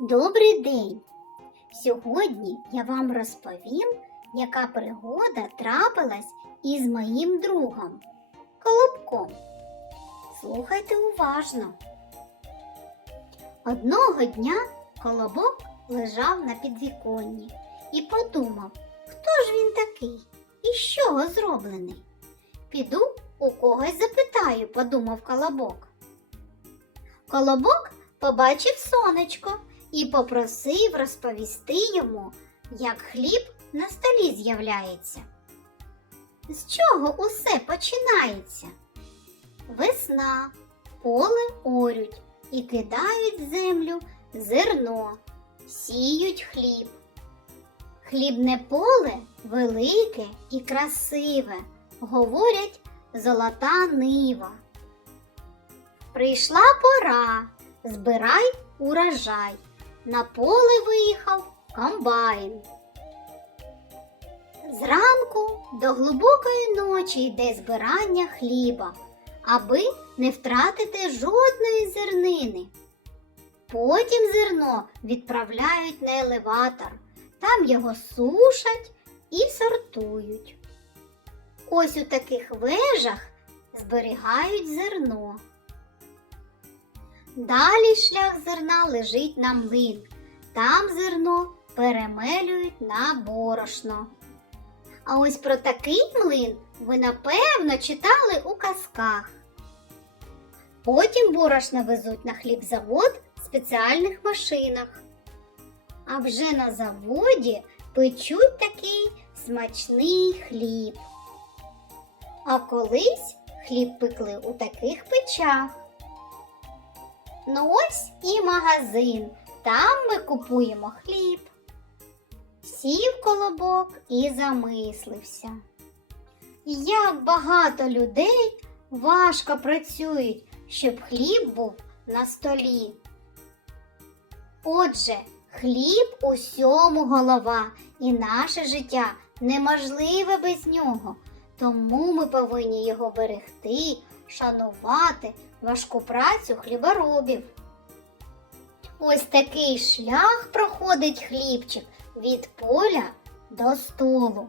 Добрий день! Сьогодні я вам розповім, яка пригода трапилась із моїм другом Колобком. Слухайте уважно. Одного дня колобок лежав на підвіконні і подумав, хто ж він такий і з чого зроблений. Піду у когось запитаю, подумав колобок. Колобок побачив сонечко і попросив розповісти йому, як хліб на столі з'являється. З чого усе починається? Весна, поле орють і кидають в землю зерно, сіють хліб. Хлібне поле велике і красиве, говорять золота нива. Прийшла пора, збирай урожай. На поле виїхав комбайн. Зранку до глибокої ночі йде збирання хліба, аби не втратити жодної зернини. Потім зерно відправляють на елеватор, там його сушать і сортують. Ось у таких вежах зберігають зерно. Далі шлях зерна лежить на млин. Там зерно перемелюють на борошно. А ось про такий млин ви напевно читали у казках. Потім борошно везуть на хлібзавод в спеціальних машинах. А вже на заводі печуть такий смачний хліб. А колись хліб пекли у таких печах. Ну ось і магазин. Там ми купуємо хліб. Сів колобок і замислився. Як багато людей важко працюють, щоб хліб був на столі. Отже, хліб усьому голова, і наше життя неможливе без нього. Тому ми повинні його берегти, шанувати важку працю хліборобів. Ось такий шлях проходить хлібчик від поля до столу.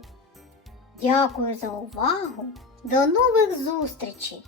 Дякую за увагу. До нових зустрічей!